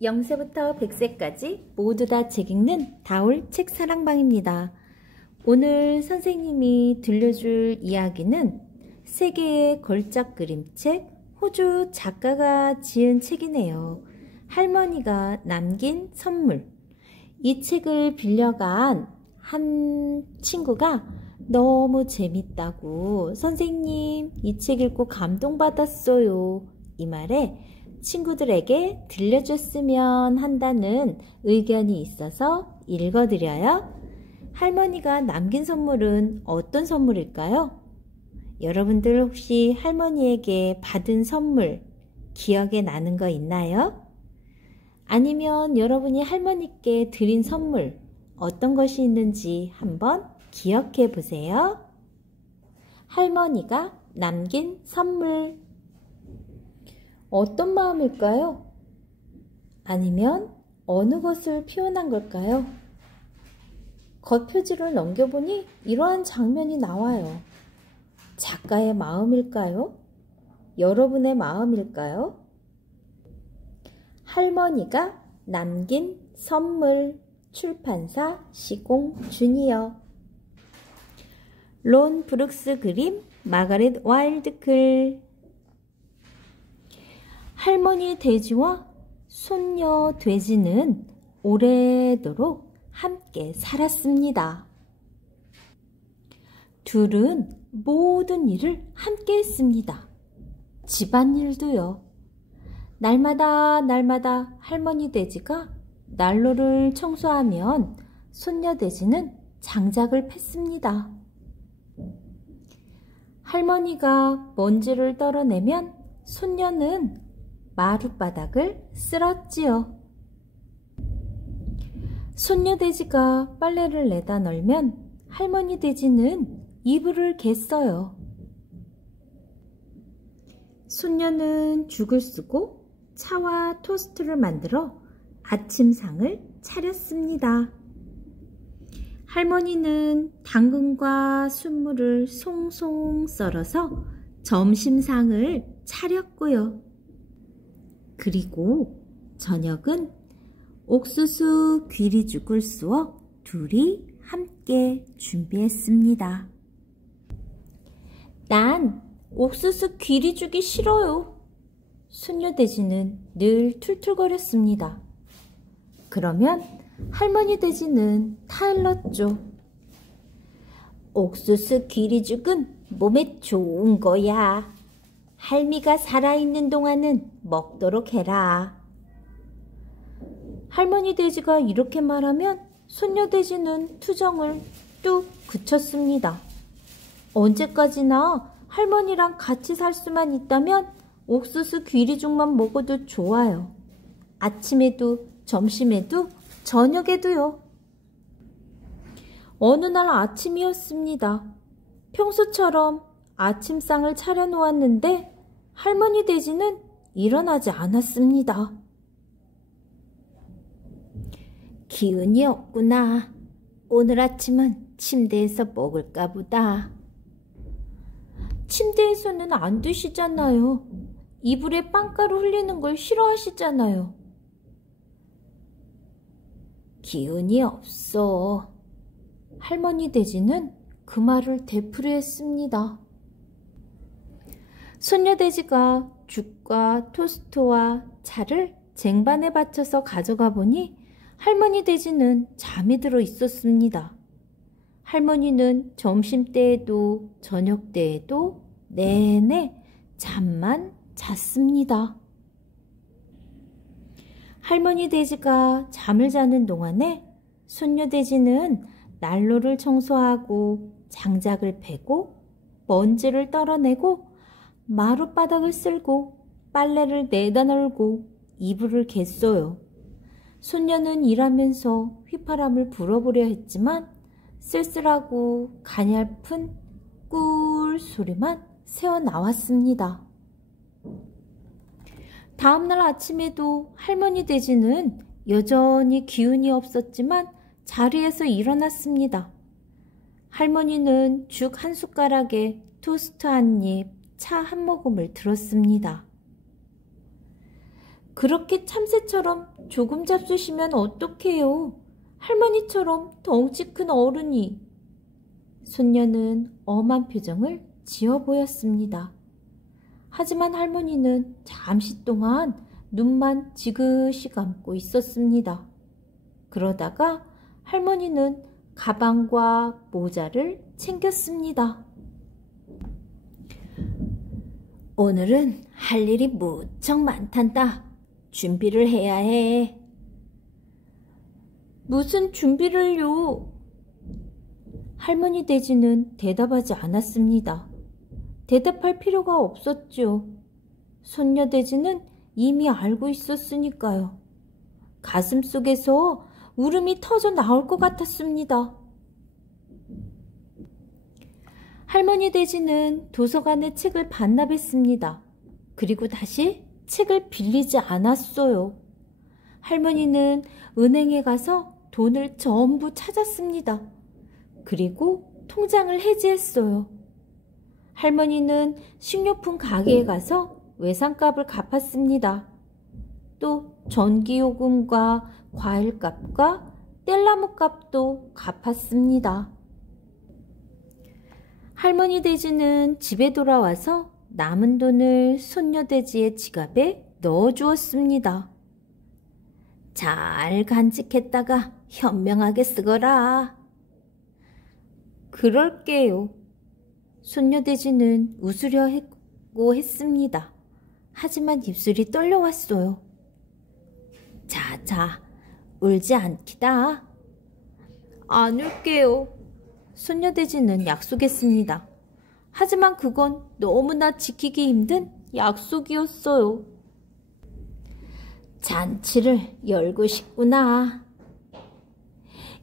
0세부터 100세까지 모두 다 책 읽는 다올 책사랑방입니다. 오늘 선생님이 들려줄 이야기는 세계의 걸작 그림책, 호주 작가가 지은 책이네요. 할머니가 남긴 선물. 이 책을 빌려간 한 친구가 너무 재밌다고, 선생님 이 책 읽고 감동받았어요, 이 말에 친구들에게 들려줬으면 한다는 의견이 있어서 읽어드려요. 할머니가 남긴 선물은 어떤 선물일까요? 여러분들 혹시 할머니에게 받은 선물 기억에 나는 거 있나요? 아니면 여러분이 할머니께 드린 선물 어떤 것이 있는지 한번 기억해 보세요. 할머니가 남긴 선물. 어떤 마음일까요? 아니면 어느 것을 표현한 걸까요? 겉표지를 넘겨보니 이러한 장면이 나와요. 작가의 마음일까요? 여러분의 마음일까요? 할머니가 남긴 선물. 출판사 시공 주니어. 론 브룩스 그림, 마가렛 와일드 글. 할머니 돼지와 손녀 돼지는 오래도록 함께 살았습니다. 둘은 모든 일을 함께 했습니다. 집안일도요. 날마다 할머니 돼지가 난로를 청소하면 손녀 돼지는 장작을 팼습니다. 할머니가 먼지를 떨어내면 손녀는 마룻바닥을 쓸었지요. 손녀 돼지가 빨래를 내다 널면 할머니 돼지는 이불을 갰어요. 손녀는 죽을 쓰고 차와 토스트를 만들어 아침상을 차렸습니다. 할머니는 당근과 순무를 송송 썰어서 점심상을 차렸고요. 그리고 저녁은 옥수수 귀리죽을 쑤어 둘이 함께 준비했습니다. 난 옥수수 귀리죽이 싫어요. 손녀 돼지는 늘 툴툴거렸습니다. 그러면 할머니 돼지는 타일렀죠. 옥수수 귀리죽은 몸에 좋은 거야. 할미가 살아있는 동안은 먹도록 해라. 할머니 돼지가 이렇게 말하면 손녀 돼지는 투정을 뚝 그쳤습니다. 언제까지나 할머니랑 같이 살 수만 있다면 옥수수 귀리죽만 먹어도 좋아요. 아침에도 점심에도 저녁에도요. 어느 날 아침이었습니다. 평소처럼 아침상을 차려놓았는데 할머니 돼지는 일어나지 않았습니다. 기운이 없구나. 오늘 아침은 침대에서 먹을까 보다. 침대에서는 안 드시잖아요. 이불에 빵가루 흘리는 걸 싫어하시잖아요. 기운이 없어. 할머니 돼지는 그 말을 되풀이했습니다. 손녀 돼지가 죽과 토스트와 차를 쟁반에 받쳐서 가져가 보니 할머니 돼지는 잠이 들어 있었습니다. 할머니는 점심때에도 저녁때에도 내내 잠만 잤습니다. 할머니 돼지가 잠을 자는 동안에 손녀 돼지는 난로를 청소하고 장작을 패고 먼지를 떨어내고 마룻바닥을 쓸고 빨래를 내다 널고 이불을 갰어요. 손녀는 일하면서 휘파람을 불어보려 했지만 쓸쓸하고 가냘픈 꿀 소리만 새어나왔습니다. 다음날 아침에도 할머니 돼지는 여전히 기운이 없었지만 자리에서 일어났습니다. 할머니는 죽 한 숟가락에 토스트 한 입, 차 한 모금을 들었습니다. 그렇게 참새처럼 조금 잡수시면 어떡해요? 할머니처럼 덩치 큰 어른이. 손녀는 엄한 표정을 지어 보였습니다. 하지만 할머니는 잠시 동안 눈만 지그시 감고 있었습니다. 그러다가 할머니는 가방과 모자를 챙겼습니다. 오늘은 할 일이 무척 많단다. 준비를 해야 해. 무슨 준비를요? 할머니 돼지는 대답하지 않았습니다. 대답할 필요가 없었죠. 손녀 돼지는 이미 알고 있었으니까요. 가슴속에서 울음이 터져 나올 것 같았습니다. 할머니 돼지는 도서관에 책을 반납했습니다. 그리고 다시 책을 빌리지 않았어요. 할머니는 은행에 가서 돈을 전부 찾았습니다. 그리고 통장을 해지했어요. 할머니는 식료품 가게에 가서 외상값을 갚았습니다. 또 전기요금과 과일값과 뗄나무값도 갚았습니다. 할머니 돼지는 집에 돌아와서 남은 돈을 손녀 돼지의 지갑에 넣어주었습니다. 잘 간직했다가 현명하게 쓰거라. 그럴게요. 손녀 돼지는 웃으려 했습니다. 하지만 입술이 떨려왔어요. 자, 울지 않기다. 안 울게요. 손녀 돼지는 약속했습니다. 하지만 그건 너무나 지키기 힘든 약속이었어요. 잔치를 열고 싶구나.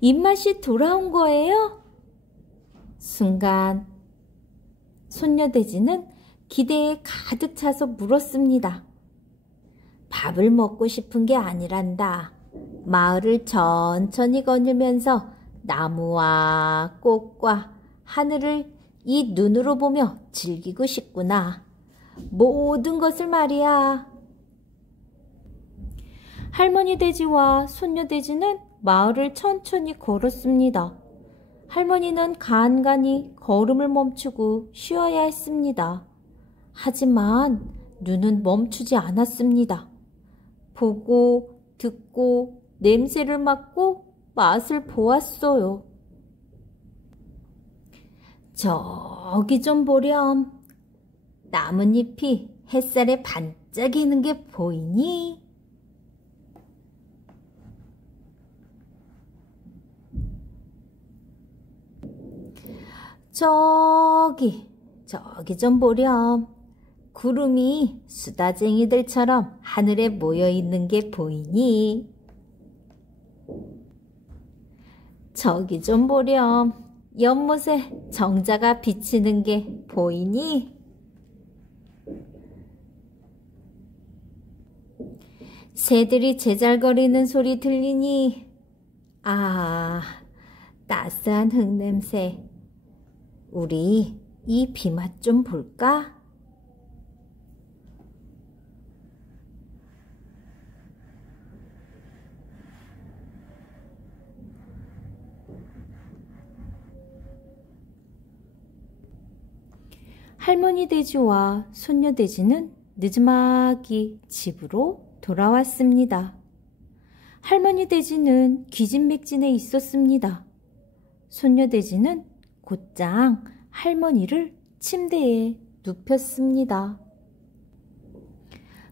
입맛이 돌아온 거예요? 순간 손녀 돼지는 기대에 가득 차서 물었습니다. 밥을 먹고 싶은 게 아니란다. 마을을 천천히 거닐면서 나무와 꽃과 하늘을 이 눈으로 보며 즐기고 싶구나. 모든 것을 말이야. 할머니 돼지와 손녀 돼지는 마을을 천천히 걸었습니다. 할머니는 간간히 걸음을 멈추고 쉬어야 했습니다. 하지만 눈은 멈추지 않았습니다. 보고, 듣고, 냄새를 맡고, 맛을 보았어요. 저기 좀 보렴. 나뭇잎이 햇살에 반짝이는 게 보이니? 저기 좀 보렴. 구름이 수다쟁이들처럼 하늘에 모여 있는 게 보이니? 저기 좀 보렴. 연못에 정자가 비치는 게 보이니? 새들이 제잘거리는 소리 들리니? 아, 따스한 흙냄새. 우리 이 비맛 좀 볼까? 할머니 돼지와 손녀 돼지는 늦지막이 집으로 돌아왔습니다. 할머니 돼지는 기진맥진해 있었습니다. 손녀 돼지는 곧장 할머니를 침대에 눕혔습니다.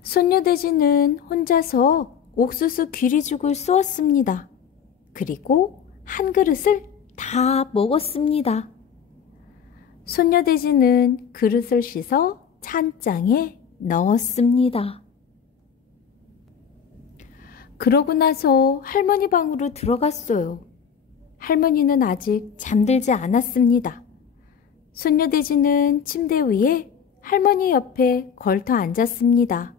손녀 돼지는 혼자서 옥수수 귀리죽을 쏘았습니다. 그리고 한 그릇을 다 먹었습니다. 손녀 돼지는 그릇을 씻어 찬장에 넣었습니다. 그러고 나서 할머니 방으로 들어갔어요. 할머니는 아직 잠들지 않았습니다. 손녀 돼지는 침대 위에 할머니 옆에 걸터 앉았습니다.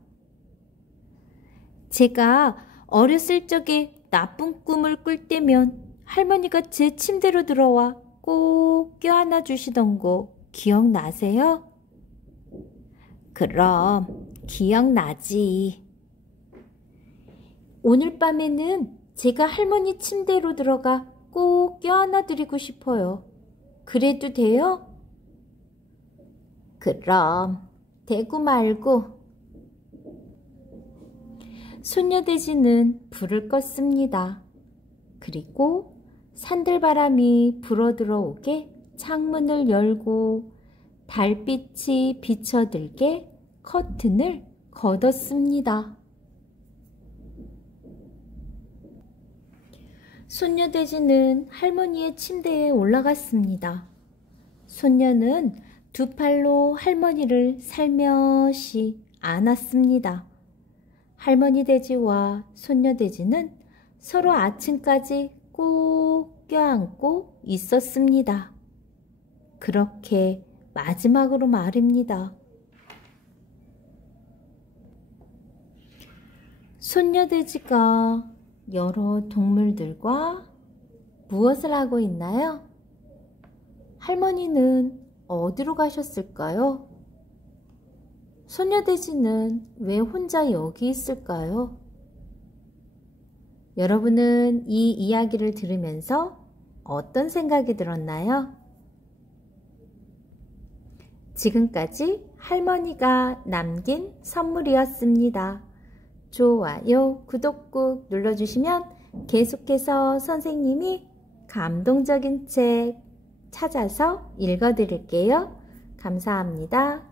제가 어렸을 적에 나쁜 꿈을 꿀 때면 할머니가 제 침대로 들어와 꼭 껴안아 주시던 거 기억나세요? 그럼 기억나지. 오늘 밤에는 제가 할머니 침대로 들어가 꼭 껴안아 드리고 싶어요. 그래도 돼요? 그럼 대구 말고. 소녀돼지는 불을 껐습니다. 그리고 산들바람이 불어들어오게 창문을 열고 달빛이 비쳐들게 커튼을 걷었습니다. 손녀돼지는 할머니의 침대에 올라갔습니다. 손녀는 두 팔로 할머니를 살며시 안았습니다. 할머니 돼지와 손녀 돼지는 서로 아침까지 꼭 껴안고 있었습니다. 그렇게 마지막으로 말입니다. 손녀 돼지가 여러 동물들과 무엇을 하고 있나요? 할머니는 어디로 가셨을까요? 소녀돼지는 왜 혼자 여기 있을까요? 여러분은 이 이야기를 들으면서 어떤 생각이 들었나요? 지금까지 할머니가 남긴 선물이었습니다. 좋아요, 구독 꾹 눌러주시면 계속해서 선생님이 감동적인 책 찾아서 읽어드릴게요. 감사합니다.